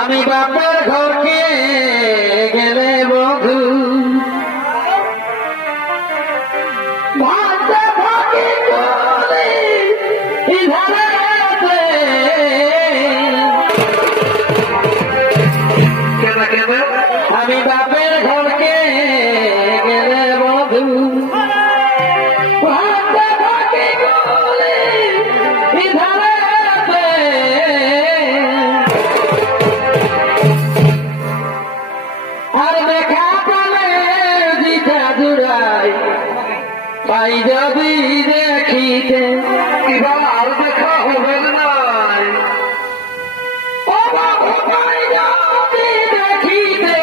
আমি বাপের ঘরকে গেলে বধু ভাতে ফাঁকি করে ইধারে কেন কেন আমি বাপের ঘরকে গেলে বধু ভাতে ফাঁকি করে ইধারে আর দেখা পালে দিশা জুড়াই পাই যদি দেখিতে এবার আর দেখা হবে নাই ও বাবা পাই যদি দেখিতে